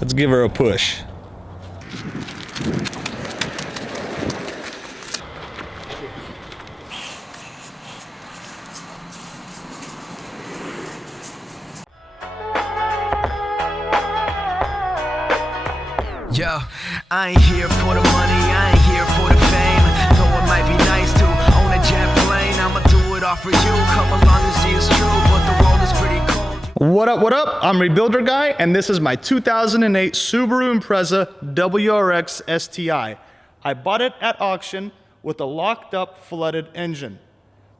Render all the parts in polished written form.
Let's give her a push. Yo, I ain't here for the money, I ain't here for the fame. Though it might be nice to own a jet plane, I'ma do it all for you. Come along and see it's true, but the world is pretty cold. What up, what up? I'm Rebuilder Guy, and this is my 2008 Subaru Impreza WRX STI. I bought it at auction with a locked up flooded engine.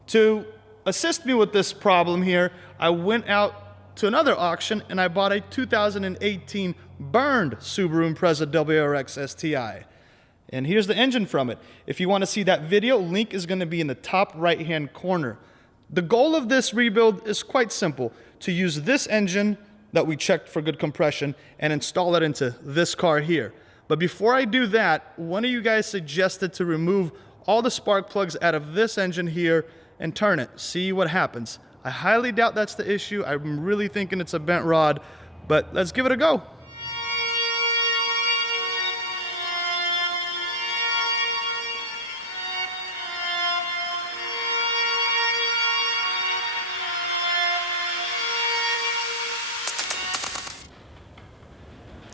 To assist me with this problem here, I went out to another auction and I bought a 2018 burned Subaru Impreza WRX STI. And here's the engine from it. If you want to see that video, link is going to be in the top right hand corner. The goal of this rebuild is quite simple: to use this engine that we checked for good compression and install it into this car here. But before I do that, one of you guys suggested to remove all the spark plugs out of this engine here and turn it, see what happens. I highly doubt that's the issue. I'm really thinking it's a bent rod, but let's give it a go.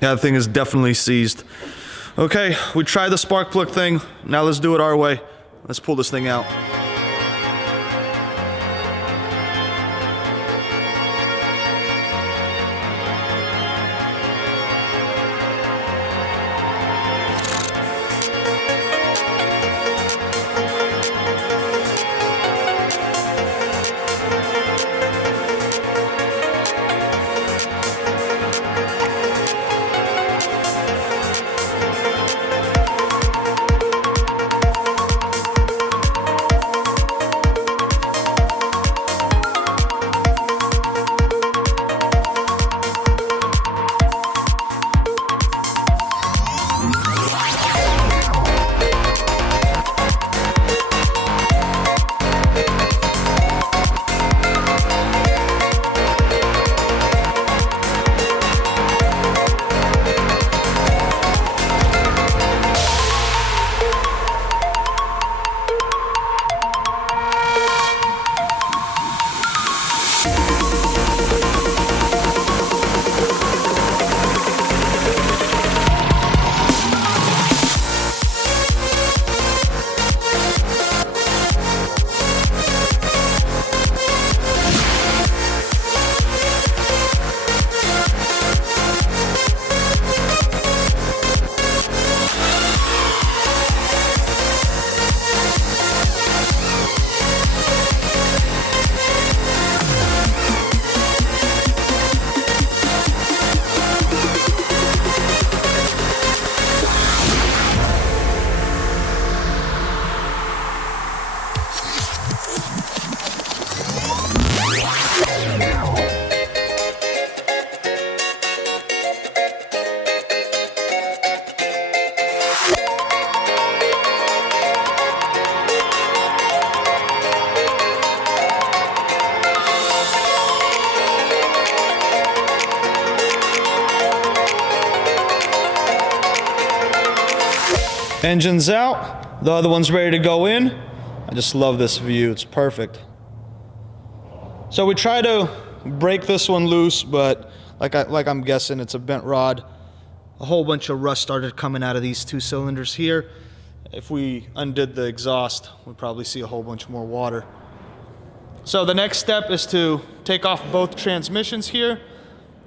Yeah, the thing is definitely seized. Okay, we tried the spark plug thing. Now let's do it our way. Let's pull this thing out. Engine's out, the other one's ready to go in. I just love this view, it's perfect. So we try to break this one loose, but like I'm guessing it's a bent rod. A whole bunch of rust started coming out of these two cylinders here. If we undid the exhaust, we'd probably see a whole bunch more water. So the next step is to take off both transmissions here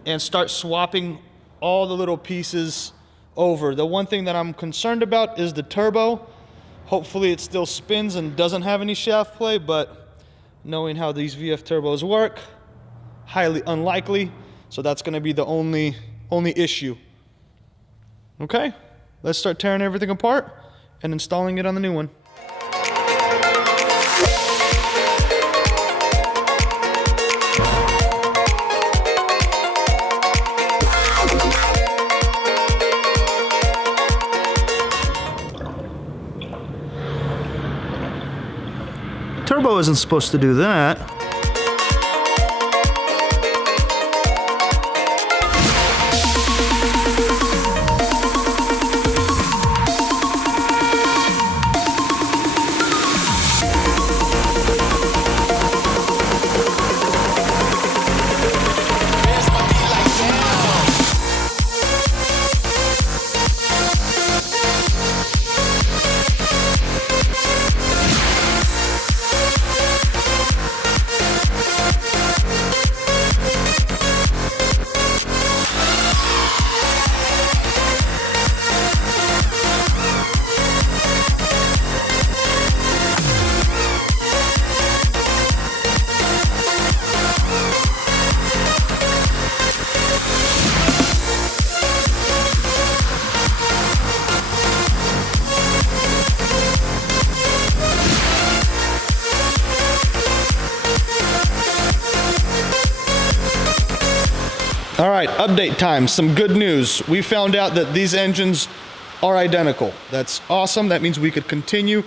and start swapping all the little pieces over. The one thing that I'm concerned about is the turbo. Hopefully it still spins and doesn't have any shaft play, but knowing how these VF turbos work, highly unlikely. So that's going to be the only issue. Okay, let's start tearing everything apart and installing it on the new one. Turbo isn't supposed to do that. All right, update time. Some good news. We found out that these engines are identical. That's awesome. That means we could continue.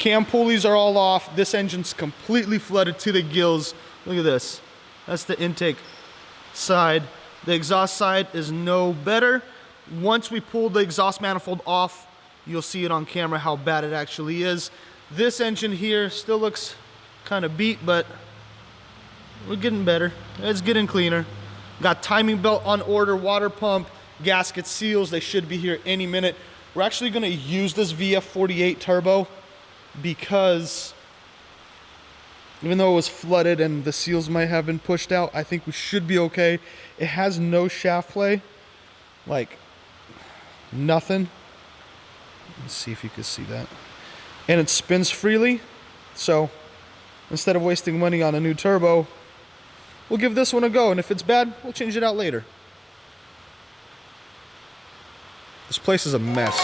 Cam pulleys are all off. This engine's completely flooded to the gills. Look at this. That's the intake side. The exhaust side is no better. Once we pull the exhaust manifold off, you'll see it on camera how bad it actually is. This engine here still looks kind of beat, but we're getting better. It's getting cleaner. Got timing belt on order, water pump, gasket seals. They should be here any minute. We're actually gonna use this VF48 turbo because even though it was flooded and the seals might have been pushed out, I think we should be okay. It has no shaft play, like nothing. Let's see if you can see that. And it spins freely. So instead of wasting money on a new turbo, we'll give this one a go. And if it's bad, we'll change it out later. This place is a mess.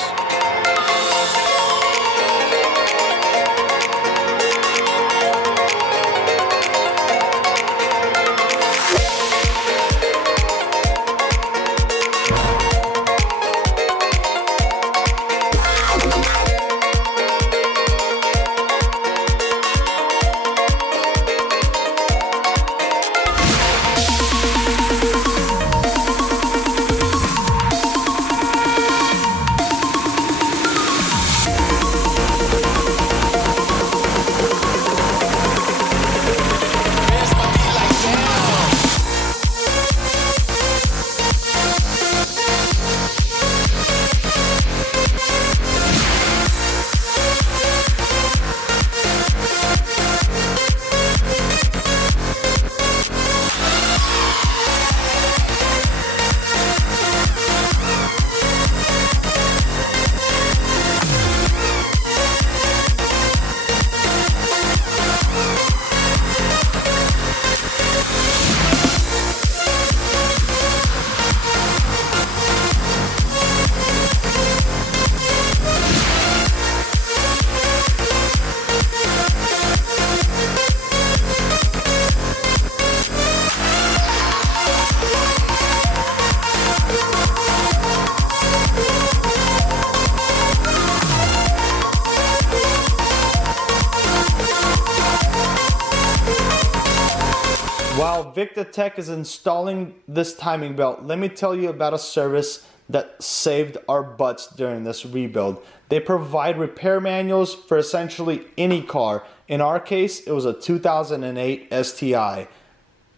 While Victor Tech is installing this timing belt, let me tell you about a service that saved our butts during this rebuild. They provide repair manuals for essentially any car. In our case, it was a 2008 STI.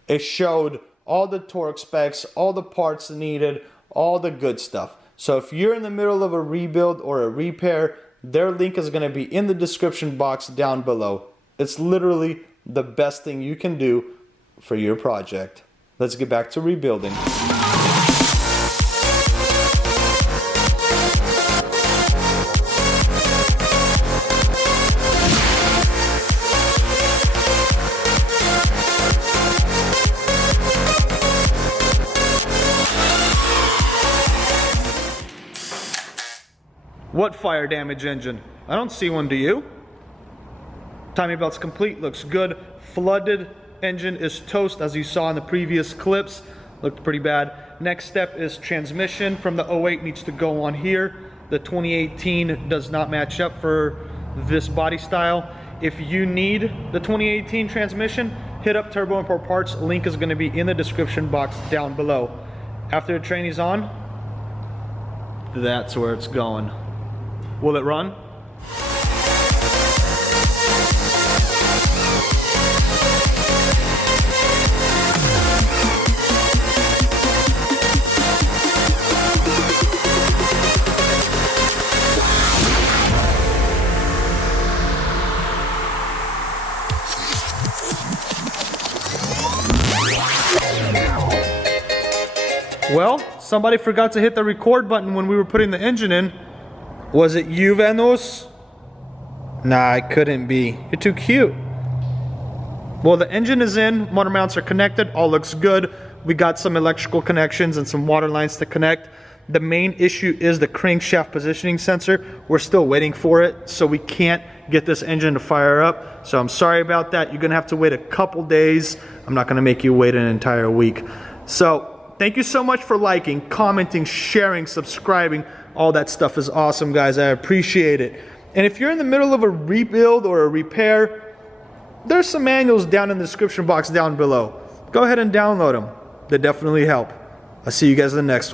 It showed all the torque specs, all the parts needed, all the good stuff. So if you're in the middle of a rebuild or a repair, their link is going to be in the description box down below. It's literally the best thing you can do for your project. Let's get back to rebuilding. What fire damage engine? I don't see one, do you? Timing belt's complete, looks good. Flooded engine is toast, as you saw in the previous clips. Looked pretty bad. Next step is transmission from the 08 needs to go on here. The 2018 does not match up for this body style. If you need the 2018 transmission, hit up Turbo Import Parts. Link is going to be in the description box down below. After the training's on, that's where it's going. Will it run? Well, somebody forgot to hit the record button when we were putting the engine in. Was it you, Venus? Nah, it couldn't be. You're too cute. Well, the engine is in, motor mounts are connected, all looks good. We got some electrical connections and some water lines to connect. The main issue is the crankshaft positioning sensor. We're still waiting for it, so we can't get this engine to fire up. So I'm sorry about that. You're gonna have to wait a couple days. I'm not gonna make you wait an entire week. So Thank you so much for liking, commenting, sharing, subscribing. All that stuff is awesome, guys. I appreciate it. And if you're in the middle of a rebuild or a repair, there's some manuals down in the description box down below. Go ahead and download them. They definitely help. I'll see you guys in the next one.